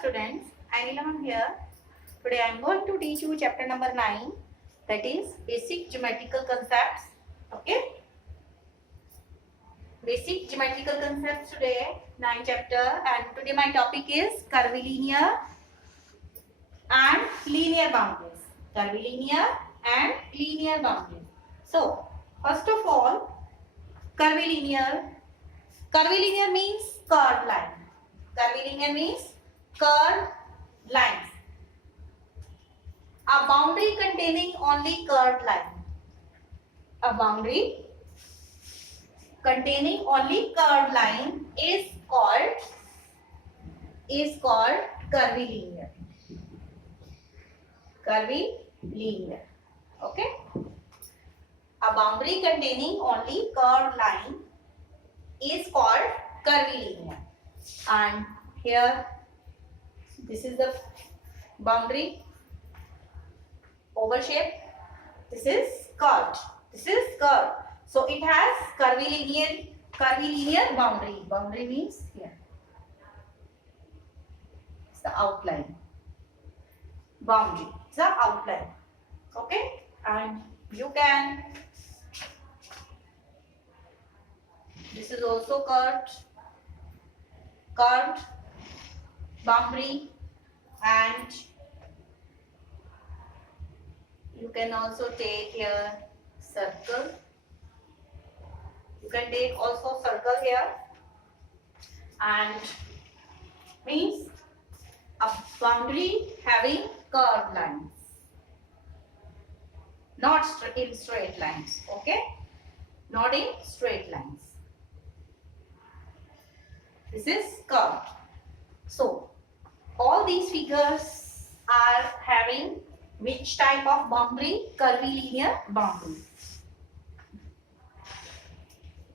students, I Neelam here. Today I am going to teach you chapter number 9, that is basic geometrical concepts. Okay, basic geometrical concepts today, 9 chapter, and today my topic is curvilinear and linear boundaries. Curvilinear and linear boundaries. So first of all, curvilinear. Curvilinear means curved line. Curvilinear means curved lines. A boundary containing only curved line. A boundary containing only curved line is called curvilinear. Curvilinear. Okay. A boundary containing only curved line is called curvilinear. And here, this is the boundary, oval shape. This is curved. This is curved. So it has curvilinear boundary. Boundary means here. It's the outline. Boundary. It's the outline. Okay. And you can. This is also curved boundary, and you can also take here circle. You can take also circle here, and means a boundary having curved lines, not in straight lines. Okay, not in straight lines. This is curved. So all these figures are having which type of boundary? Curvilinear boundary.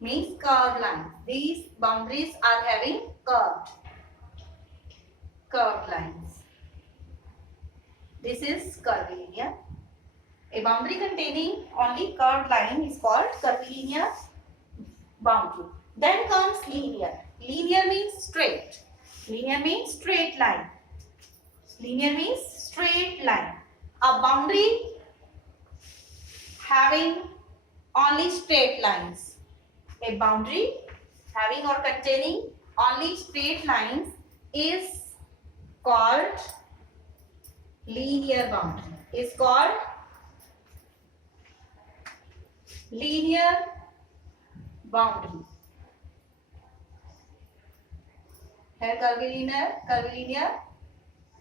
Means curved lines. These boundaries are having curved lines. This is curvilinear. A boundary containing only curved line is called curvilinear boundary. Then comes linear. Linear means straight. Linear means straight line. Linear means straight line. A boundary having only straight lines. A boundary having or containing only straight lines is called linear boundary. Is called linear boundary. Here curvilinear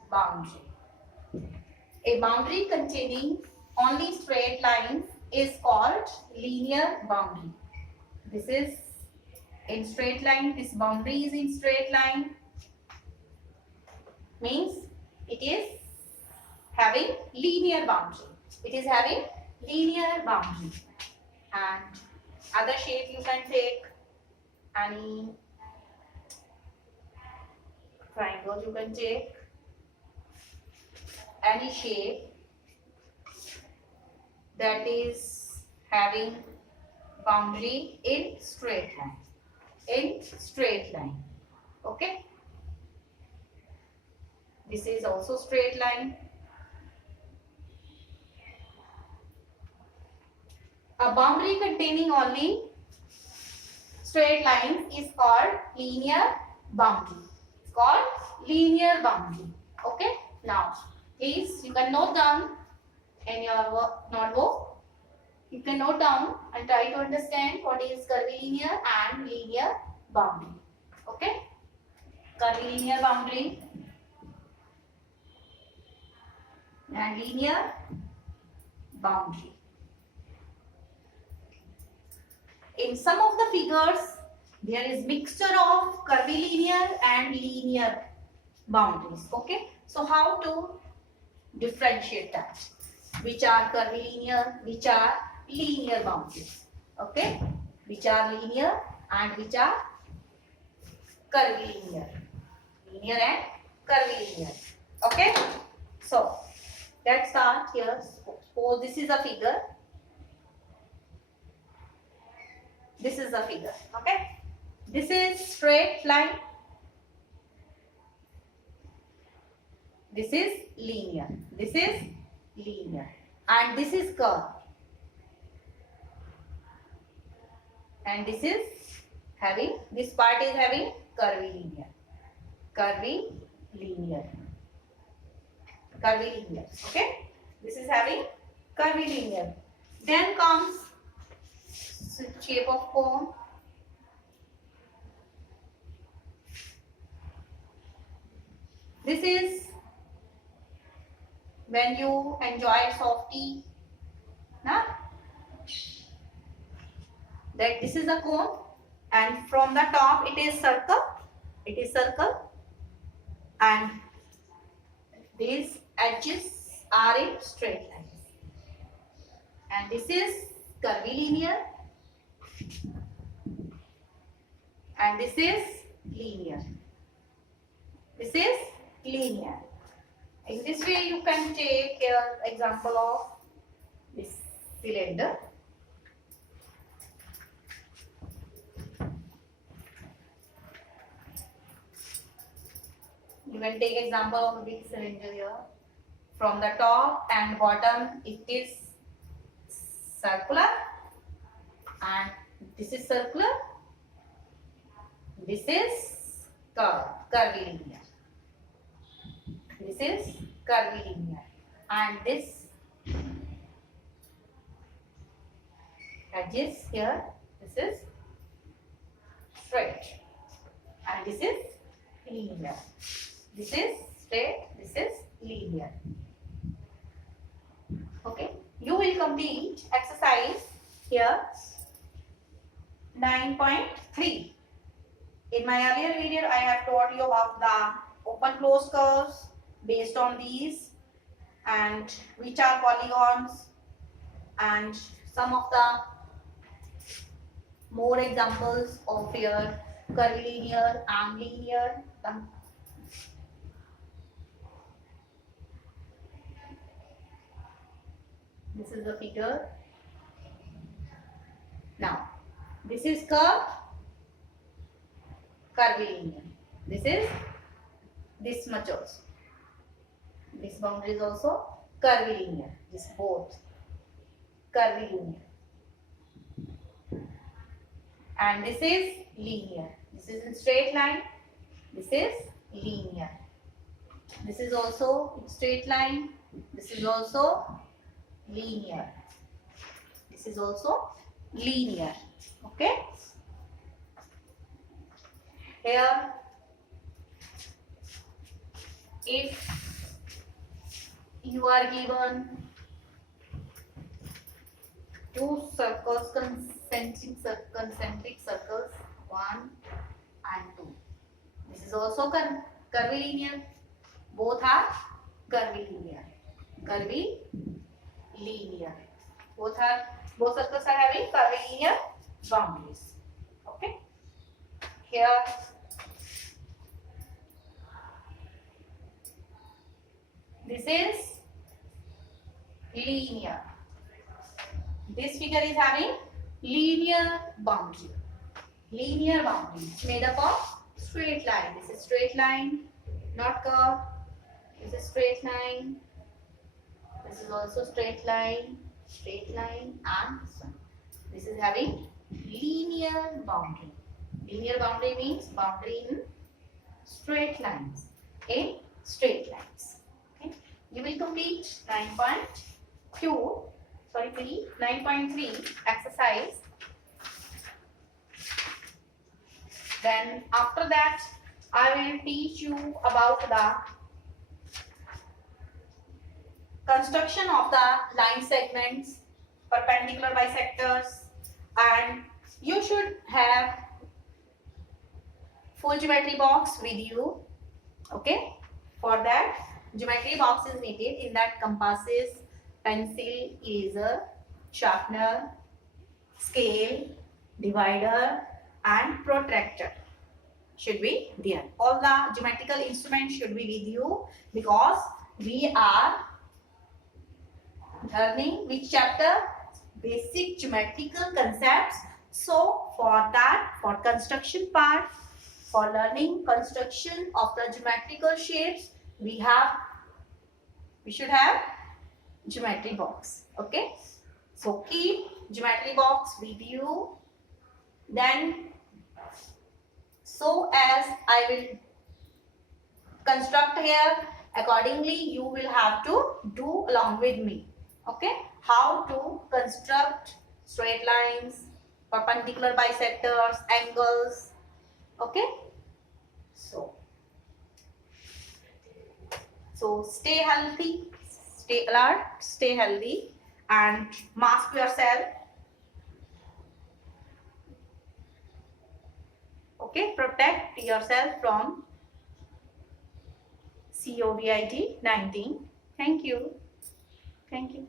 boundary. A boundary containing only straight lines is called linear boundary. This is in straight line. This boundary is in straight line. Means it is having linear boundary. It is having linear boundary. And other shape you can take any triangle, you can take any shape that is having boundary in straight line. In straight line. Okay. This is also straight line. A boundary containing only straight lines is called linear boundary. It's called linear boundary. Okay. Now, please, you can note down in your notebook. You can note down and try to understand what is curvilinear and linear boundary. Okay. Curvilinear boundary and linear boundary. In some of the figures, there is mixture of curvilinear and linear boundaries. Okay. So how to differentiate that? Which are curvilinear, which are linear boundaries. Okay. Which are linear and which are curvilinear. Linear and curvilinear. Okay. So let's start here. Suppose this is a figure. This is a figure. Okay. This is straight line. This is linear. This is linear. And this is curve. And this is having, this part is having curvilinear. Curvilinear. Curvilinear. Okay. This is having curvilinear. Then comes shape of cone. This is when you enjoy softy, na? That this is a cone, and from the top it is circle. It is circle, and these edges are in straight lines. And this is curvilinear, and this is linear. This is linear. In this way, you can take an example of this cylinder. You can take example of a big cylinder here. From the top and bottom, it is circular, and this is circular. This is curvilinear. This is curvilinear, and this edges here. This is straight, and this is linear. This is straight. This is linear. Okay, you will complete exercise here 9.3. In my earlier video, I have taught you about the open closed curves based on these, and which are polygons, and some of the more examples of your curvilinear and linear. This is the figure. Now, this is curvilinear. This is this much also. This boundary is also curvilinear. This both curvilinear. And this is linear. This is in straight line. This is linear. This is also in straight line. This is also linear. This is also linear. Okay. Here, if you are given two circles, concentric circles, 1 and 2. This is also curvilinear. Both are curvilinear. Curvilinear. Both circles are having curvilinear boundaries. Okay. Here, this is linear. This figure is having linear boundary. Linear boundary made up of straight line. This is straight line, not curve. This is straight line. This is also straight line, and this one. This is having linear boundary. Linear boundary means boundary in straight lines. Okay, straight lines. Okay, you will complete 9.3 exercise. Then after that, I will teach you about the construction of the line segments, perpendicular bisectors, and you should have full geometry box with you. Okay, for that geometry box is needed. In that compasses, pencil, eraser, sharpener, scale, divider, and protractor should be there. All the geometrical instruments should be with you, because we are learning which chapter? Basic geometrical concepts. So for that, for construction part, for learning construction of the geometrical shapes, we have We should have geometry box. Okay. So keep geometry box with you. Then, so as I will construct here, accordingly you will have to do along with me. Okay. How to construct straight lines, perpendicular bisectors, angles. Okay. So stay healthy, stay alert, stay healthy, and mask yourself. Okay, protect yourself from COVID-19. Thank you. Thank you.